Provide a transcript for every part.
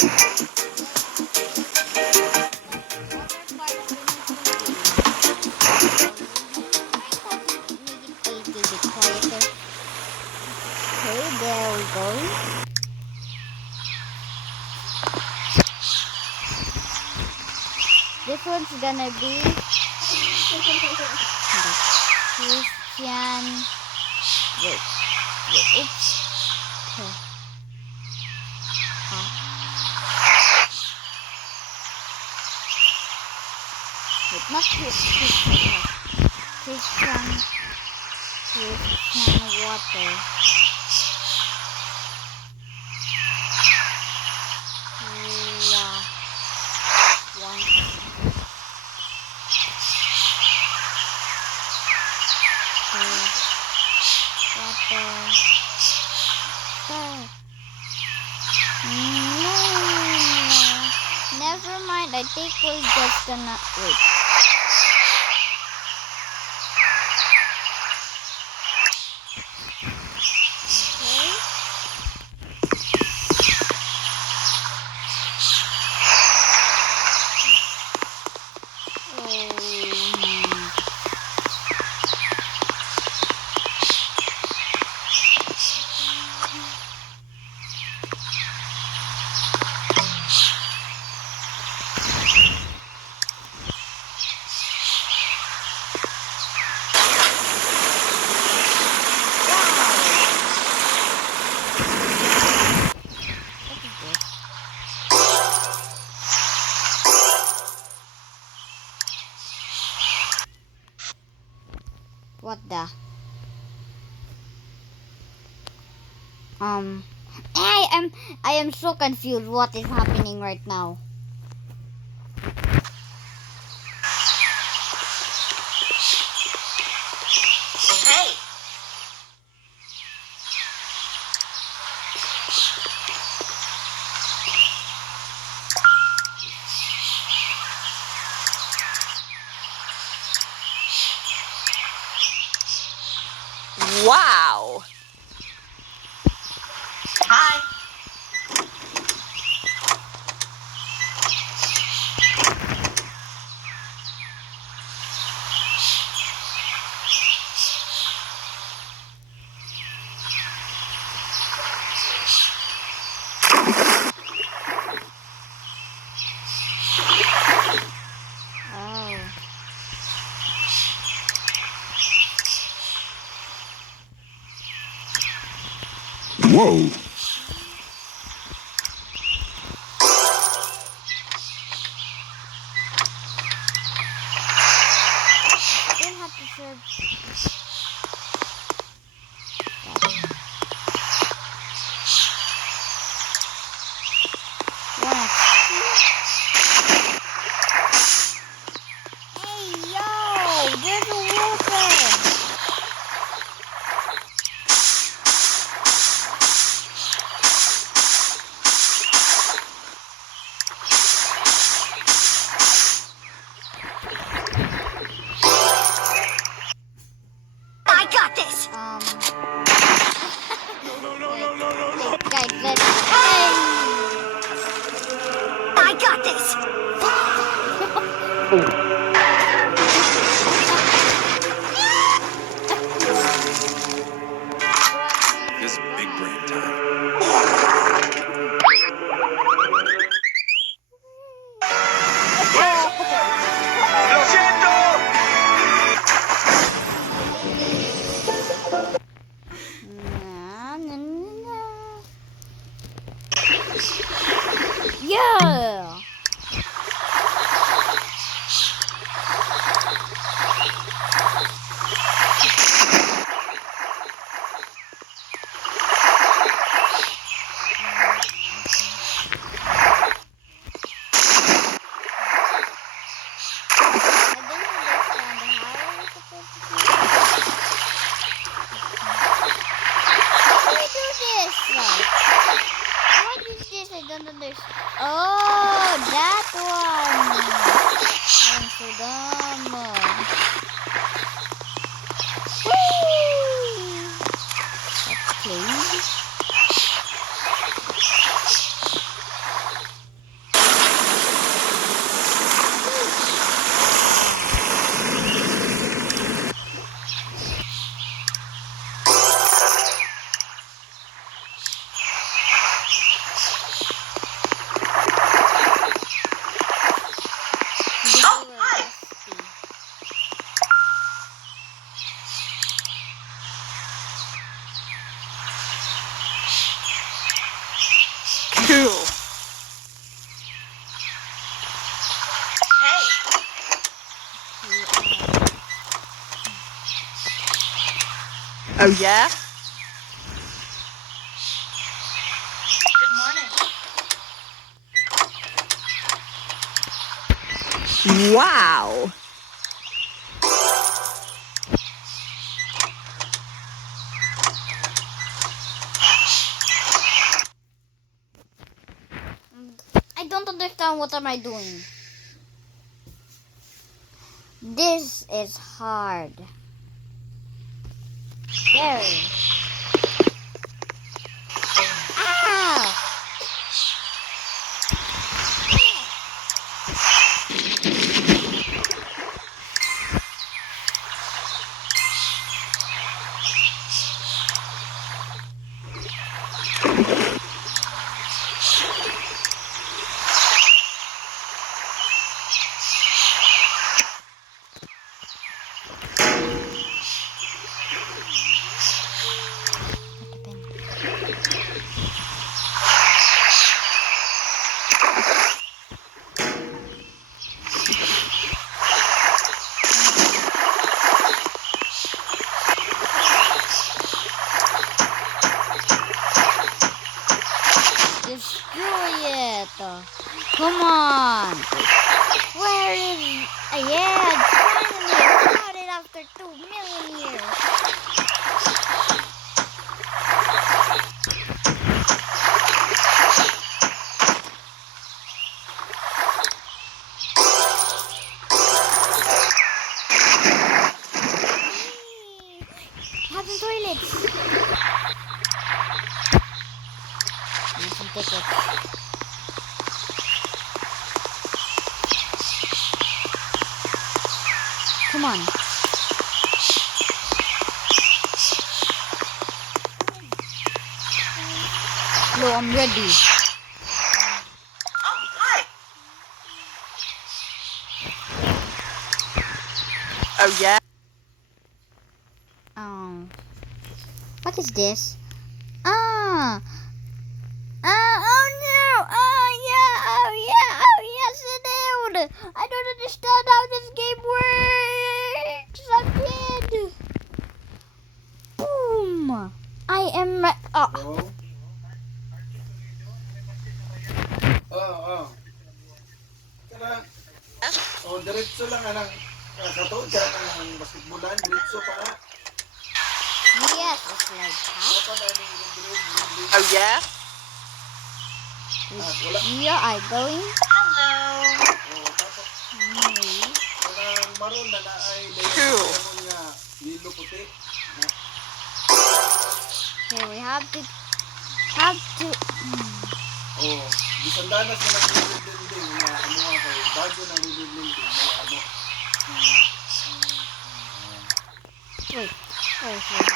There we go. This one's gonna be Christian. Wait, oops. Wait, not Christian. Christian water. Never mind, I think we're just gonna wait. What the? I am so confused. What is happening right now? Hey. Wow. Hi. Whoa. Still have to search. Hey yo, there's a water. I got this. Guys, let's. I got this. This is big brain time. Lo siento. Yeah. I don't understand. Oh, that one. I'm so dumb. Whee! Okay. Let's Cool. Hey, Oh yeah? good morning. Wow. I don't understand what am I doing. This is hard. Very. Ow! What happened? Destroy it! Come on! Where is... yeah, finally! I got it after 2 million years! Have some toilets! Need some tickets. Come on. No, I'm ready. Oh, hi. Oh yeah? Oh. What is this? Ah! Oh no! Oh yeah! Oh yeah! Oh yes, it is! I don't understand how this game works! I'm dead! Boom! I am... oh. Oo. Tara. O, diretso lang anang kato dyan ang basketballan. Diretso pa na. Yes, it's like how? Dapat ang red. Oh yeah? Wala. Here I going? Hello. O, tapos Me. kanang maroon na na ay Cool. dayon nga yellow puti. Okay, we have to... O, bisan danas na nag-red building nga ano nga kay bago ng red building may ano. Wait. Wait.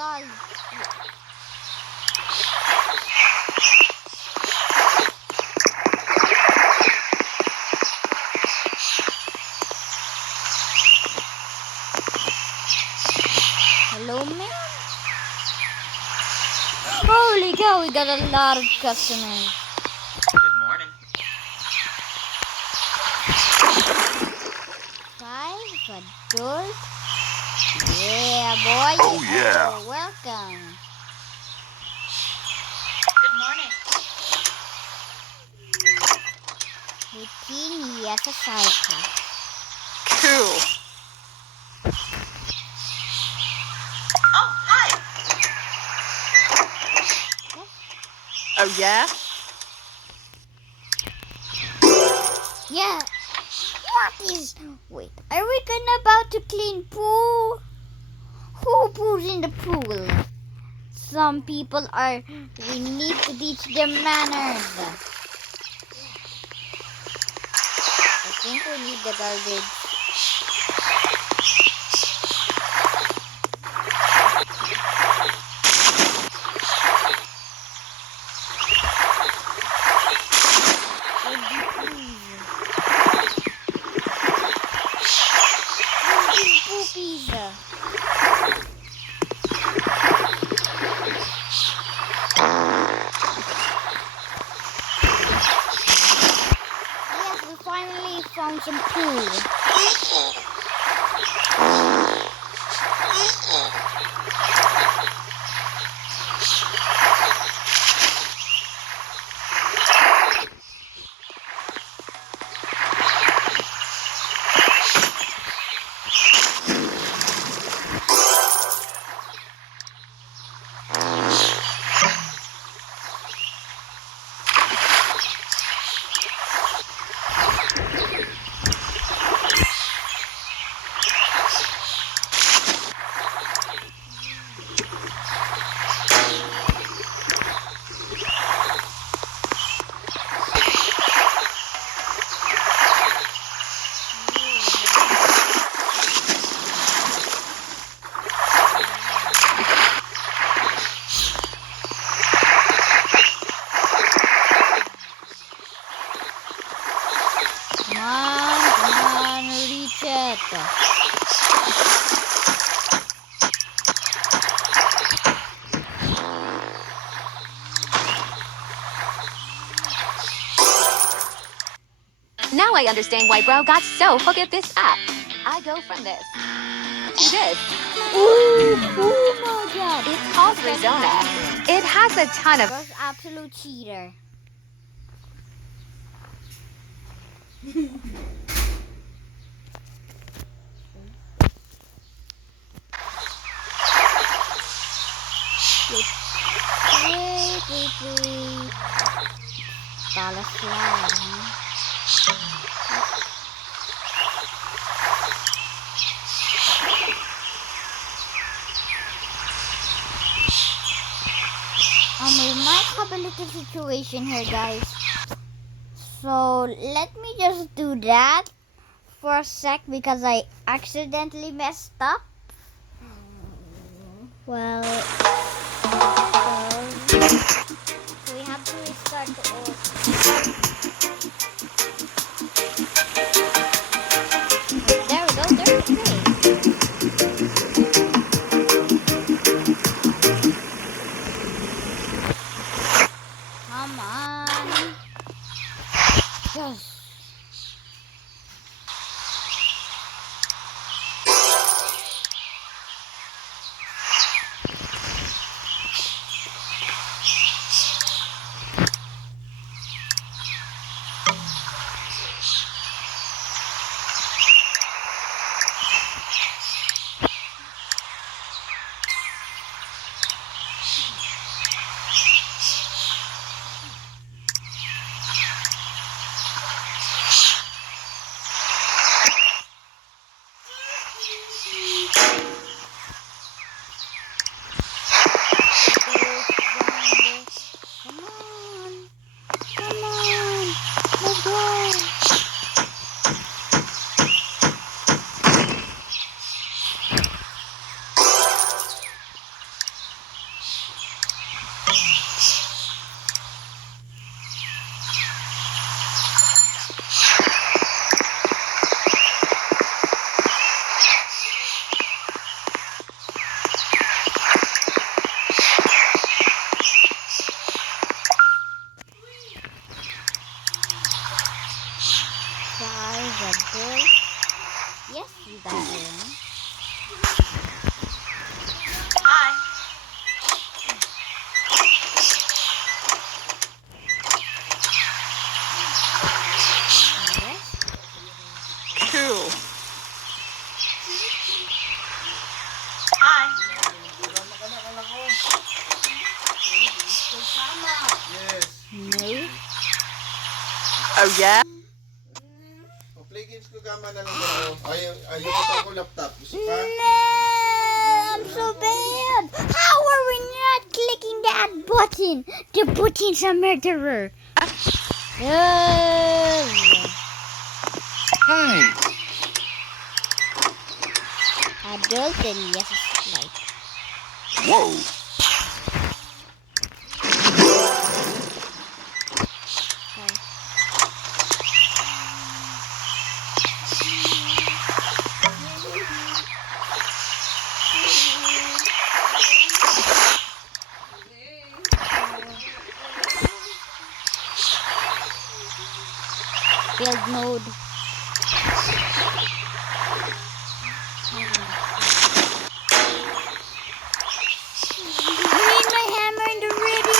Die. Hello, man. Holy cow, we got a lot of customers. Good morning. $5. Yeah, boy. Oh, yeah. You're welcome. Good morning. Routine, yes, a cycle. Cool. Oh, hi. Oh yeah? Yeah. What is... Wait, are we gonna about to clean pool? Who pools in the pool? Some people are... We need to teach them manners. I think we need the garbage. Now I understand why Bro got so hooked at this app. I go from this to this. Oh my god. It's called Rizona. It has a ton of Bro's absolute cheater. Wait. Dollar slide, huh? We might have a little situation here, guys. So let me just do that for a sec because I accidentally messed up. Well, so we have to restart the old. There we go. There's the play. Come on. Yes. Come on. Let's go. Yes, you got it. Hi. Yes. Cool. Hi. Yes. No. Oh, yeah? O, play games ko gama na lang bro. Ayaw ko ako laptop. Gusto ka? No, I'm so bad. How are we not clicking that button? The button's a murderer. Hey. Adult and yes, it's like. Whoa. Sorry. Build mode. I need my hammer and the ready.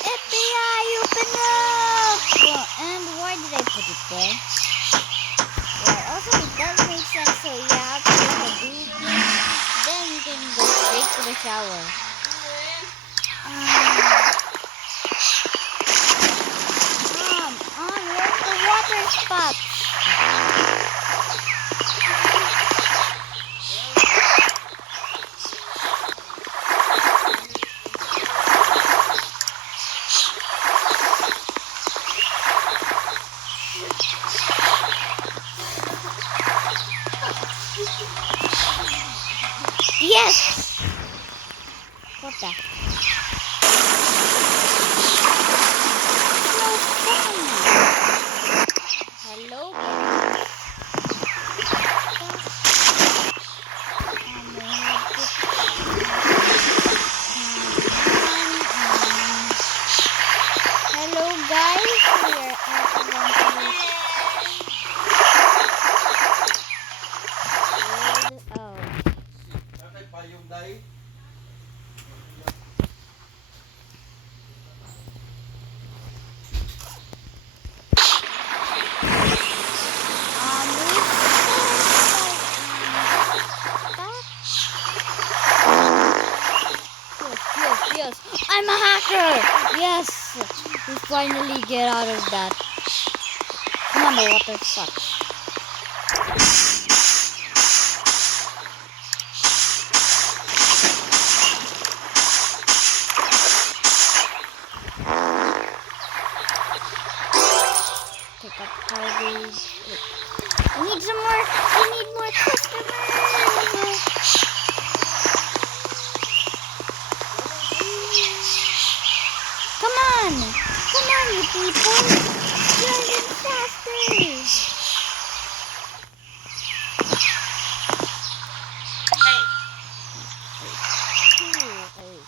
FBI, open up! Well, and why did I put it there? Well, also it does make sense. So you have to take a deep then you can go straight to the shower. Come on, where's the water spot? Yes! What the? No fun! Hello, guys. Hello, guys. We are at Hi. Yes. I'm a hacker. Yes. We finally get out of that. Come on, the water sucks. Pick up garbage. We need some more. We need more customers. Come on, you people. Drive it faster. Hey.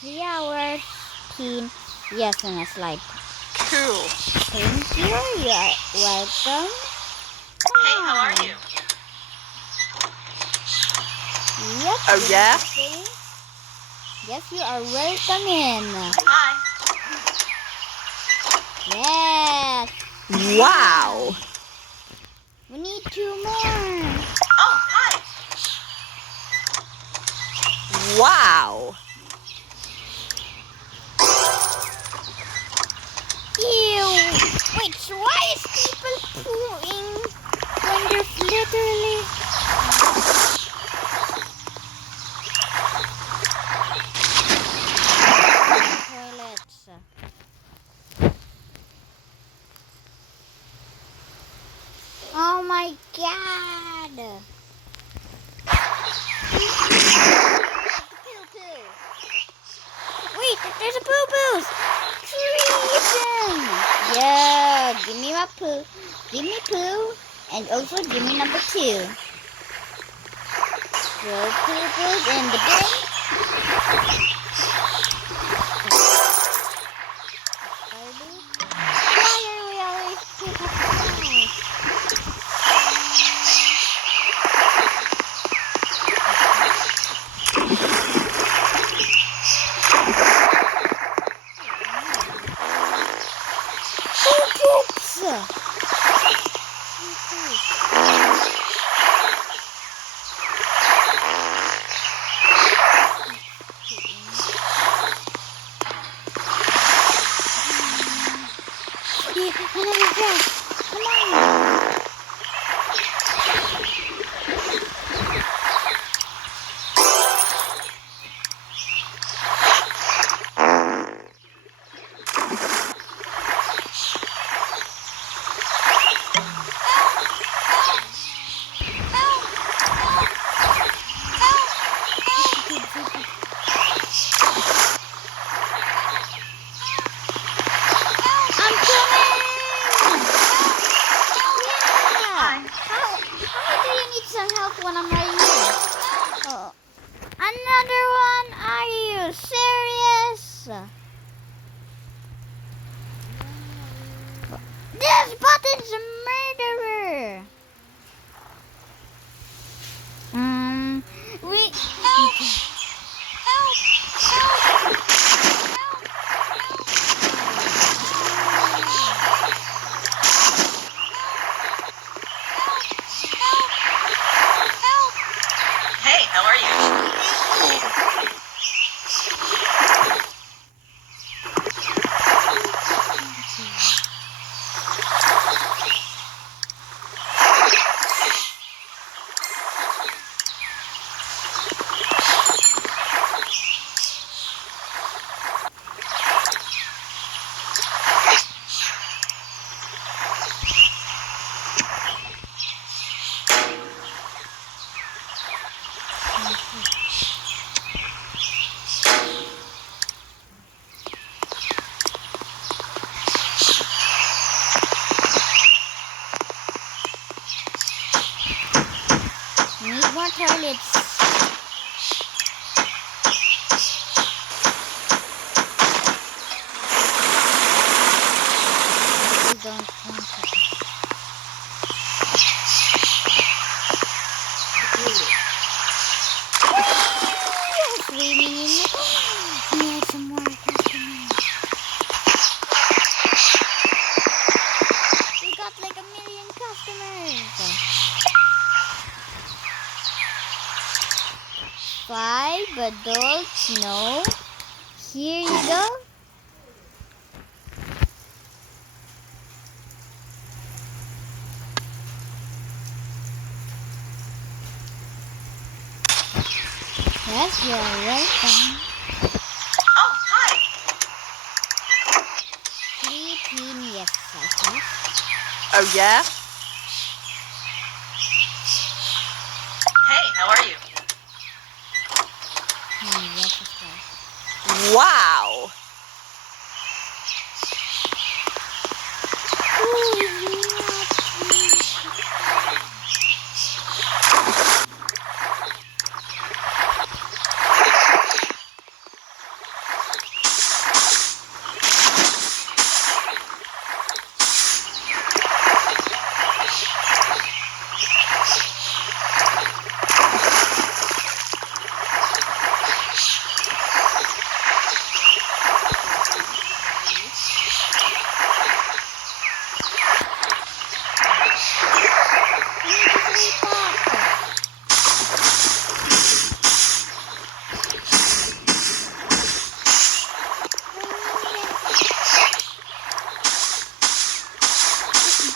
3 hours. 15. Yes, and a slide. Cool. Thank you. You are welcome. Hey, how are you? Yep. Oh, yeah? Yes, you are welcome in. Hi. Yes. Wow. We need 2 more. Oh, hi. Wow. Ew. Wait, so why is people pooing when there's literally... toilets? Oh my god! Poo-poo. Wait, there's a poo-poos! Treat them! Yeah, give me my poo. Give me poo. And also give me number 2. Throw poo-poos in the bin. Why are we always pick up trash? Who poops? Another trash. Come on. I'm coming! Yeah! How do you need some help when I'm right here? Oh. Another one? Are you serious? This button's a murderer! We... Help! Hey, how are you? 5 adults, no. Here you go. Yes, you're welcome. Oh, hi. 3 yes, I think. Oh, yeah? Hey, how are you? Yes, of course. Wow.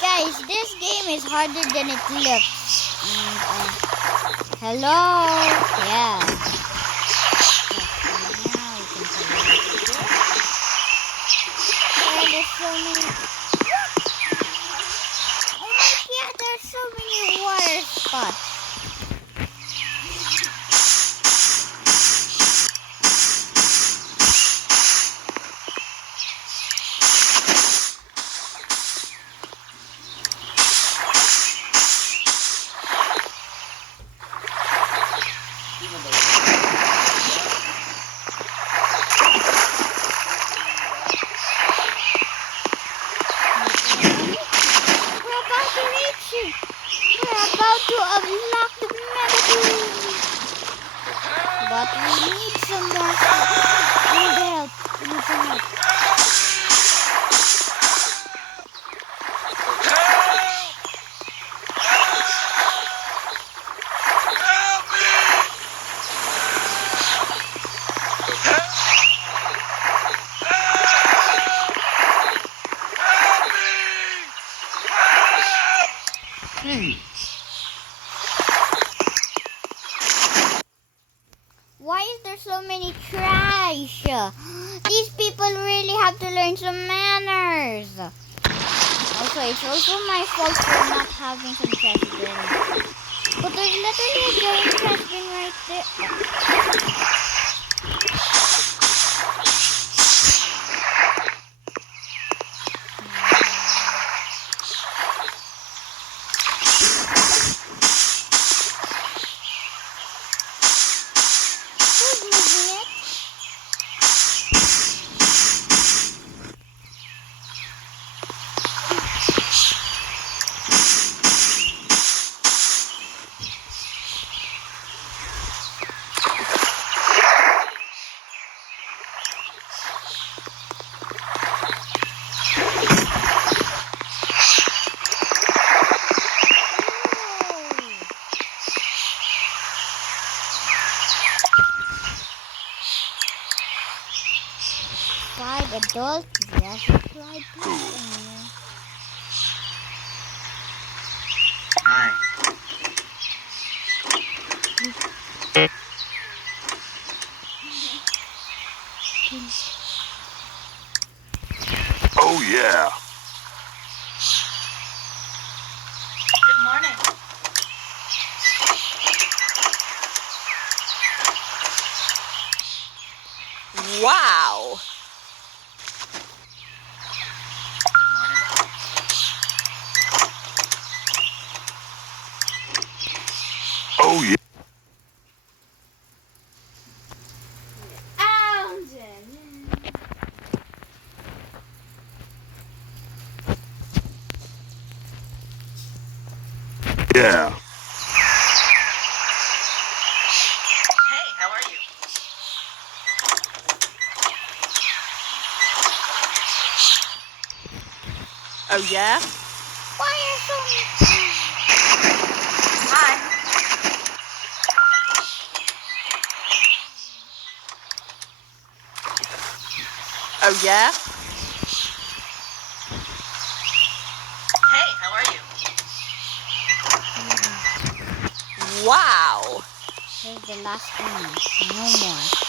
Guys, this game is harder than it looks. And, hello? Yeah. Yes, now we can select this. And there's so many. Oh my god, there's so many water spots. We're about to reach it. We're about to unlock the mega. But we need some more help. We need help. We need some help. Why is there so many trash? These people really have to learn some manners. Also, it's also my fault for not having some trash bin. But there's literally a giant trash bin right there. Who's moving it? Five adults, yes, applied. Hi. Oh, yeah. Good morning. Wow. Good morning. Oh, yeah. Yeah. Hey, how are you? Oh, yeah? Why are so many? Hi. Oh yeah? Hey, how are you? Wow. Here's the last one. No more.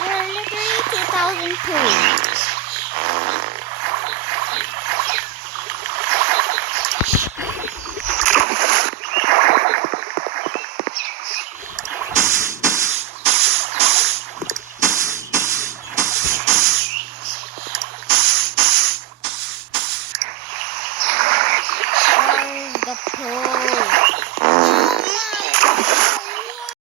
We're literally 2002. Where's the pole?